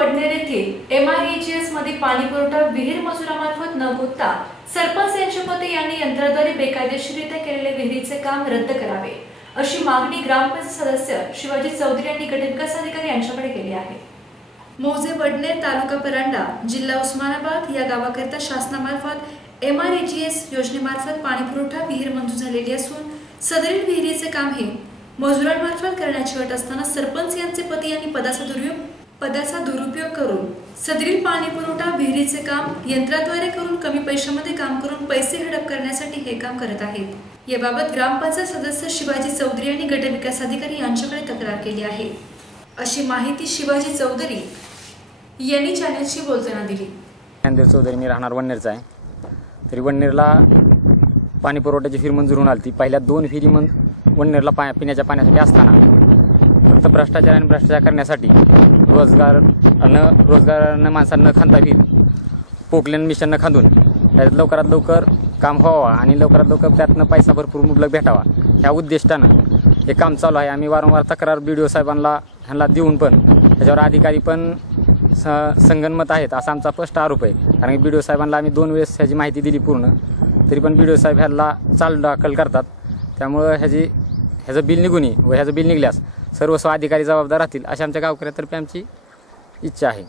वडनेर येथे MIHS मध्ये पाणी पुरवठा विहीर मजुरामार्फत न होता सरपंच यांच्या मते यांनी यंत्राद्वारे बेकायदेशीररित्या केलेले विहिरीचे काम रद्द करावे अशी मागणी ग्रामपंचायत सदस्य शिवाजी चौधरी यांनी गटविकास अधिकारी यांच्याकडे केली आहे। मौजे वडनेर तालुका परांडा जिल्हा उस्मानाबाद या गावाकरिता शासनामार्फत MIHS योजनेमार्फत पाणी पुरवठा विहीर मंजूर झालेली असून सदरील विहिरीचे काम हे मजुरांमार्फत करण्याची अट असताना सरपंच यांचे पती यांनी पदाचा दुरुपयोग करून सदरील पाणी पुरवठा विहिरीचे काम यंत्राद्वारे करून कमी पैशामध्ये काम करून पैसे हडप करण्यासाठी हे काम करत आहेत। याबाबत ग्रामपंचायत सदस्य शिवाजी चौधरी यांनी गटविकास अधिकारी यांच्याकडे तक्रार केली आहे अशी माहिती शिवाजी चौधरी यांनी चॅनलशी बोलताना दिली। ज्ञानदेव चौधरी मी राहणार वडनेरचा आहे। तरी वडनेरला पाणी पुरवठ्याची विहीर मंजूर होऊन आली। पहिल्या 2 विहिरी वडनेरला पिण्याच्या पाण्यासाठी असताना फक्त भ्रष्टाचार करण्यासाठी रोजगार न माणसांना खांदा विहीर पोकलेन मिशन न खांदून त्यात लवकरात लवकर काम व्हावा आणि लवकरात लवकर त्यातनं पैसा भरपूर मुबलक भेटावा ह्या उद्दिष्टानं हे काम चालू आहे। आम्ही वारंवार तक्रार BDO साहेबांना देऊन पण त्याच्यावर अधिकारी पण संगनमत आहेत असा आमचा स्पष्ट आरोप आहे। कारण की BDO साहेबांना आम्ही 2 वेळेस ह्याची माहिती दिली पूर्ण, तरी पण BDO साहेब ह्याला चालढकल करतात। त्यामुळे ह्याचं बिल निघून व ह्याचं बिल निघल्यास सर्व अधिकारी जबाबदार राहतील अशी आमच्या गावकऱ्यातर्फे आमची इच्छा आहे।